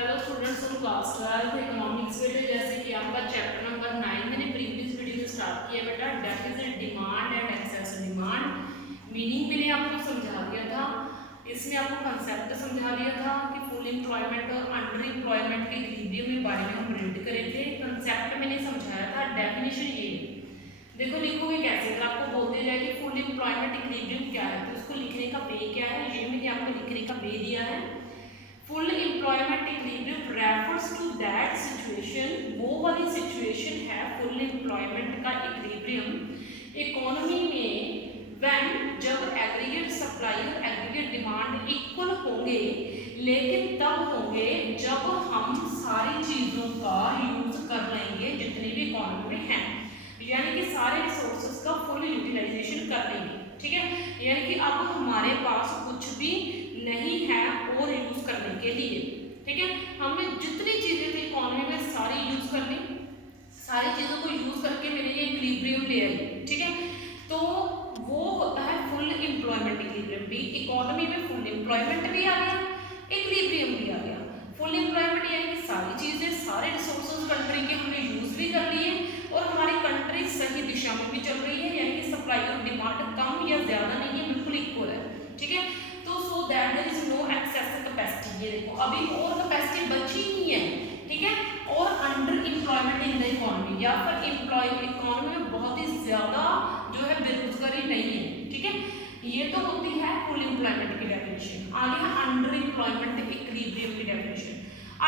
Hello students on class 12 economics बेटे, जैसे कि आपका चैप्टर नंबर 9 मैंने प्रीवियस वीडियो में स्टार्ट किया बेटा। Deficit demand and excess demand meaning मैंने आपको समझा दिया था। इसमें आपको कंसेप्ट समझा दिया था कि फुल एम्प्लॉयमेंट और अंडर एम्प्लॉयमेंट के इक्विलिब्रियम के बारे में हम रीड करे थे। कंसेप्ट मैंने समझाया था, डेफिनेशन ये देखो लिखोगे कैसे। अगर आपको बोलते जाए कि फुल एम्प्लॉयमेंट इक्विलिब्रियम क्या है तो उसको लिखने का वे क्या है, ये मैंने आपको लिखने का वे दिया है। Full employment equilibrium refers to that situation, वो वाली सिचुएशन है फुल एम्प्लॉयमेंट का इक्विलिब्रियम इकोनॉमी में व्हेन जब एग्रीगेट सप्लाई और एग्रीगेट डिमांड इक्वल होंगे, लेकिन तब होंगे जब हम सारी चीज़ों का यूज कर लेंगे जितनी भी इकोनॉमी में हैं, यानी कि सारे रिसोर्सेज का फुल यूटिलाइजेशन कर लेंगे। ठीक है, यानी कि अब हमारे पास कुछ भी नहीं है और यूज करने के लिए। ठीक है, हमने जितनी चीजें थी इकोनॉमी में सारी यूज कर ली, सारी चीजों को यूज करके मेरे ये इक्विलिब्रियम ले आई। ठीक है, तो वो होता है फुल एम्प्लॉयमेंट इक्विलिब्रियम। भी इकोनॉमी में फुल एम्प्लॉयमेंट भी आ गया, इक्विलिब्रियम भी आ गया। फुल एम्प्लॉयमेंट यानी कि सारी चीजें सारे रिसोर्सेज कंट्री के हमने यूज भी कर लिए और हमारी कंट्री सही दिशा में भी चल रही है, यानी कि सप्लाई और डिमांड कम या ज्यादा नहीं है, बिल्कुल इक्वल है। ठीक है, तो so that there is no excess capacity. ये देखो अभी और कैपेसिटी बची नहीं है। ठीक है, और under employment in the economy, या फिर इकोनॉमी में बहुत ही ज्यादा जो है बेरोजगारी नहीं है। ठीक है, ये तो होती है फुल एम्प्लॉयमेंट की डेफिनेशन। आगे है अंडर एम्प्लॉयमेंट इक्विलिब्रियम की डेफिनेशन।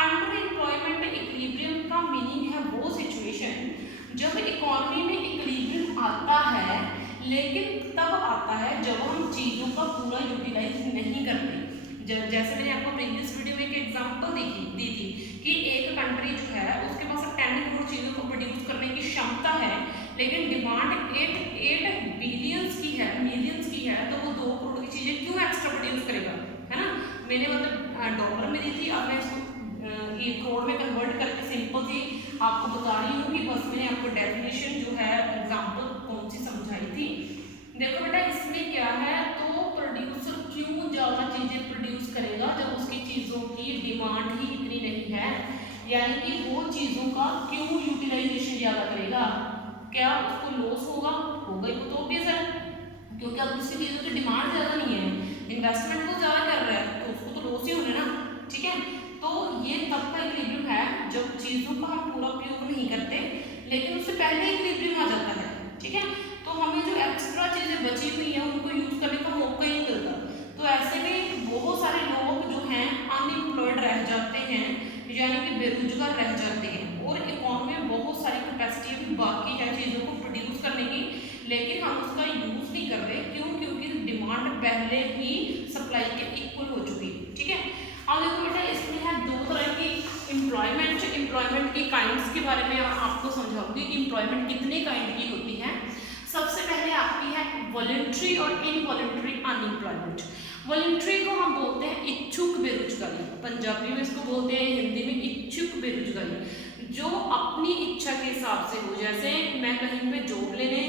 अंडर एम्प्लॉयमेंट इक्विलिब्रियम का मीनिंग है वो सिचुएशन जब इकोनॉमी में इक्विलिब्रियम आता है, लेकिन तब आता है जब हम चीज़ों का पूरा यूटिलाइज नहीं करते। जैसे मैंने आपको प्रीवियस वीडियो में एक एग्जांपल दी थी कि एक कंट्री जो है उसके पास 10 करोड़ चीज़ों को प्रोड्यूस करने की क्षमता है, लेकिन डिमांड 8 बिलियंस की है, मिलियंस की है, तो वो 2 करोड़ की चीज़ें क्यों एक्स्ट्रा प्रोड्यूस करेगा, है ना। मैंने मतलब डॉलर में दी थी, अब मैं इसको करोड़ में कन्वर्ट करके सिंपल सी आपको बता रही हूँ कि बस मैंने आपको डेफिनेशन जो है एग्जाम्पल कौन सी समझाई थी। देखो बेटा इसमें क्या है, तो प्रोड्यूसर क्यों ज़्यादा चीज़ें प्रोड्यूस करेगा जब उसकी चीज़ों की डिमांड ही इतनी नहीं है, यानी कि वो चीज़ों का क्यों यूटिलाइजेशन ज़्यादा करेगा। क्या उसको लॉस होगा ही, वो तो ऑब्वियस है, क्योंकि अब उसकी चीज़ों की डिमांड ज़्यादा नहीं है, इन्वेस्टमेंट वो ज़्यादा कर रहा है, तो उसको तो लॉस ही होना ना। ठीक है, तो ये तब का इक्विलिब्रियम है जब चीज़ों का हम पूरा उपयोग नहीं करते, लेकिन उससे पहले इक्विलिब्रियम आ जाता है। ठीक है, तो हमें जो एक्स्ट्रा चीज़ें बची हुई हैं उनको यूज करने का मौका ही नहीं मिलता। तो ऐसे में बहुत सारे लोग जो हैं अनएम्प्लॉयड रह जाते हैं, यानी कि बेरोजगार रह जाते हैं, और इकोनॉमी में बहुत सारी कैपेसिटी भी बाकी है चीज़ों को प्रोड्यूस करने की, लेकिन हम उसका यूज नहीं कर रहे। क्यों? क्योंकि डिमांड पहले ही सप्लाई के इक्वल हो चुकी है। ठीक है, अब देखो बेटा इसमें है 2 तरह की एम्प्लॉयमेंट की काइंड्स के बारे में आपको समझाऊंगी कि एम्प्लॉयमेंट कितने काइंड की होती है। सबसे पहले आपकी है वॉलंटरी और इनवॉलंटरी अनएम्प्लॉयमेंट। वॉलंटरी को हम बोलते हैं इच्छुक बेरोजगारी, पंजाबी में इसको बोलते हैं, हिंदी में इच्छुक बेरोजगारी, जो अपनी इच्छा के हिसाब से हो। जैसे मैं कहीं पे जॉब लेने,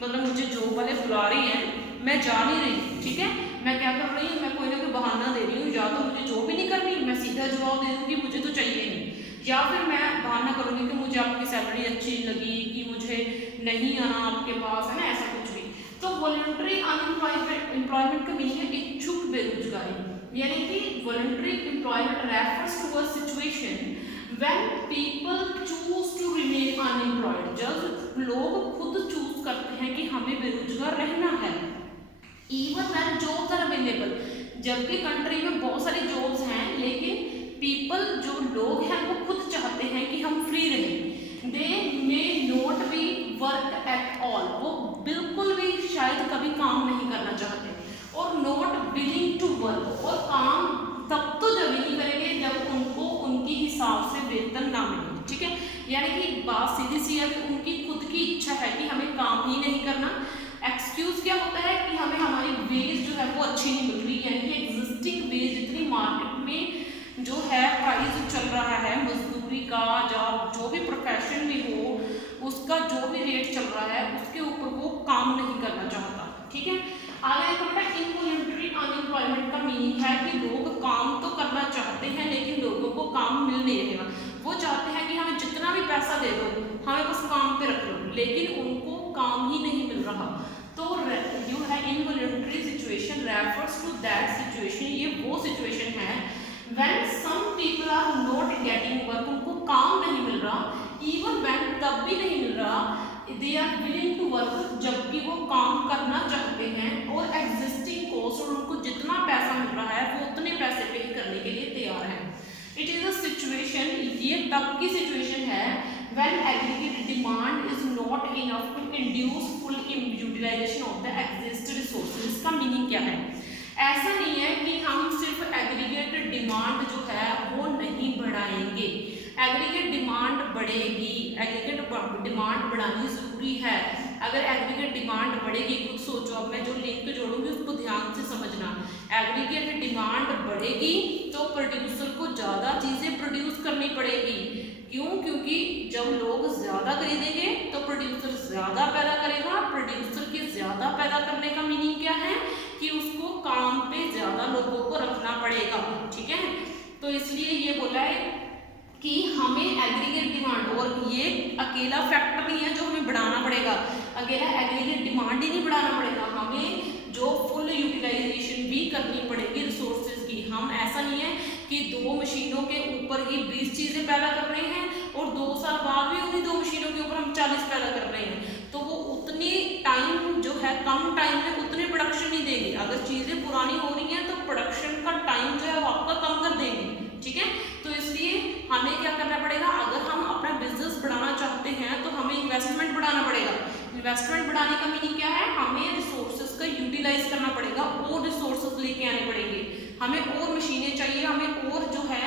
मतलब मुझे जॉब वाले बुला रही हैं, मैं जा नहीं रही। ठीक है, मैं क्या कर रही हूँ, मैं कोई ना कोई बहाना दे रही हूँ, या तो मुझे जॉब ही नहीं करनी, मैं सीधा जवाब दे दूँगी मुझे तो चाहिए नहीं, या फिर मैं बहाना करूँगी कि मुझे आपकी सैलरी अच्छी लगी, कि मुझे नहीं आना आपके पास, है ना, ऐसा कुछ भी। तो वॉलंटरी अनएम्प्लॉयमेंट का मीनिंग है इच्छुक बेरोजगारी, यानी कि voluntary employment refers to a situation when people choose to remain unemployed. जब लोग खुद चूज करते हैं कि हमें बेरोजगार रहना है, even when jobs are available, जबकि कंट्री में बहुत सारी जॉब्स हैं, लेकिन पीपल जो लोग हैं वो खुद चाहते हैं कि हम फ्री रहें। They may not be work at all, वो बिल्कुल भी शायद कभी काम नहीं करना चाहते, और नॉट विलिंग टू वर्क, और काम तब तो जब नहीं करेंगे जब उनको उनकी हिसाब से वेतन ना मिले। ठीक है, यानी कि बात सीधी सी है कि उनकी खुद की इच्छा है कि हमें काम ही नहीं करना। एक्सक्यूज क्या होता है कि हमें हमारी वेज जो है वो अच्छी नहीं मिल रही, यानी कि एग्जिस्टिंग वेज जितनी मार्केट में जो है प्राइस चल रहा है मजदूरी का, जो भी प्रोफेशन में हो उसका जो भी रेट चल रहा है उसके ऊपर वो काम नहीं करना चाहता। ठीक है, आगे देखो बेटा इनवॉलंटरी अनएम्प्लॉयमेंट का मीनिंग है कि लोग काम तो करना चाहते हैं लेकिन लोगों को काम मिल पैसा दे दो, हमें बस काम पे रख लो, लेकिन उनको काम ही नहीं मिल रहा। तो जो है involuntary situation refers to that situation, ये वो सिचुएशन है when some people are not getting work, उनको काम नहीं मिल रहा, इवन व्हेन तब भी नहीं मिल रहा, they are willing to work, जबकि वो काम करना चाहते हैं, और एग्जिस्टिंग कॉस्ट, और उनको जितना पैसा मिल रहा है वो उतने पैसे पे करने के लिए तैयार है। इट इज अ सिचुएशन, ये तब की सिचुएशन है when aggregate demand is not enough to induce full utilization of the exist resources। इसका मीनिंग क्या है? ऐसा नहीं है कि हम सिर्फ एग्रीगेट डिमांड जो है वो नहीं बढ़ाएंगे, एग्रीगेट डिमांड बढ़ेगी, एग्रीगेट डिमांड बढ़ानी जरूरी है। अगर एग्रीगेट डिमांड बढ़ेगी, खुद सोचो, अब मैं जो लिंक जोड़ूंगी उसको ध्यान से समझना, एग्रीगेट डिमांड बढ़ेगी तो प्रोड्यूसर को ज़्यादा चीज़ें प्रोड्यूस करनी पड़ेगी। क्यों? क्योंकि जब लोग ज़्यादा खरीदेंगे तो प्रोड्यूसर ज़्यादा पैदा करेगा। प्रोड्यूसर के ज़्यादा पैदा करने का मीनिंग क्या है कि उसको काम पे ज़्यादा लोगों को रखना पड़ेगा, ठीक है। तो इसलिए ये बोला है कि हमें एग्रीगेट डिमांड, और ये अकेला फैक्टर नहीं है जो हमें बढ़ाना पड़ेगा, अकेला एग्रीगेट डिमांड ही नहीं बढ़ाना पड़ेगा, हमें जो फुल यूटिलाइजेशन भी करनी पड़ेगी रिसोर्सेज की। हम ऐसा नहीं है कि 2 मशीनों के ऊपर ही 20 चीज़ें पैदा कर रहे हैं और 2 साल बाद भी उन्हीं 2 मशीनों के ऊपर हम 40 पैदा कर रहे हैं, तो वो उतनी टाइम जो है, कम टाइम में उतने प्रोडक्शन नहीं देगी। अगर चीज़ें पुरानी हो रही हैं तो प्रोडक्शन का टाइम जो है वो आपका कम कर देंगे, ठीक है। तो इसलिए हमें क्या करना पड़ेगा, अगर हम अपना बिजनेस बढ़ाना चाहते हैं तो हमें इन्वेस्टमेंट बढ़ाना पड़ेगा। इन्वेस्टमेंट बढ़ाने का मीनिंग क्या है? हमें रिसोर्सेज का यूटिलाइज करना पड़ेगा, और रिसोर्सेज लेके आने पड़ेंगे, हमें और मशीनें चाहिए, हमें और जो है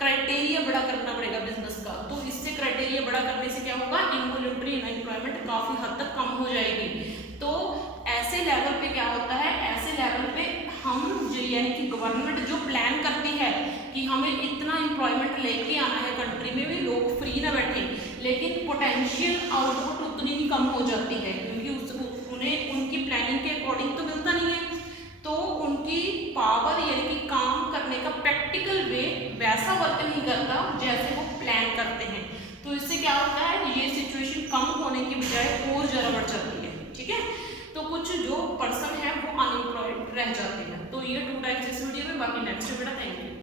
क्राइटेरिया बड़ा करना पड़ेगा बिजनेस का। तो इससे क्राइटेरिया बड़ा करने से क्या होगा, इनवॉलंटरी अनएम्प्लॉयमेंट काफ़ी हद तक कम हो जाएगी। तो ऐसे लेवल पे क्या होता है, ऐसे लेवल पे हम जो यानी कि गवर्नमेंट जो प्लान करती है कि हमें इतना एम्प्लॉयमेंट लेके आना है कंट्री में, भी लोग फ्री ना बैठे, लेकिन पोटेंशियल आउटपुट उतनी ही कम हो जाती है, क्योंकि उन्हें उनकी प्लानिंग के अकॉर्डिंग तो मिलता नहीं है। तो उनकी पावर यानी कि काम करने का प्रैक्टिकल वे वैसा वर्क नहीं करता जैसे वो प्लान करते हैं। तो इससे क्या होता है, ये सिचुएशन कम होने की बजाय और ज़्यादा बढ़ जाती है, ठीक है। तो कुछ जो पर्सन है वो अनएम्प्लॉयड रह जाते हैं। तो ये 2 टाइप्स इस वीडियो में, बाकी नेक्स्ट वीडियो। Thank you.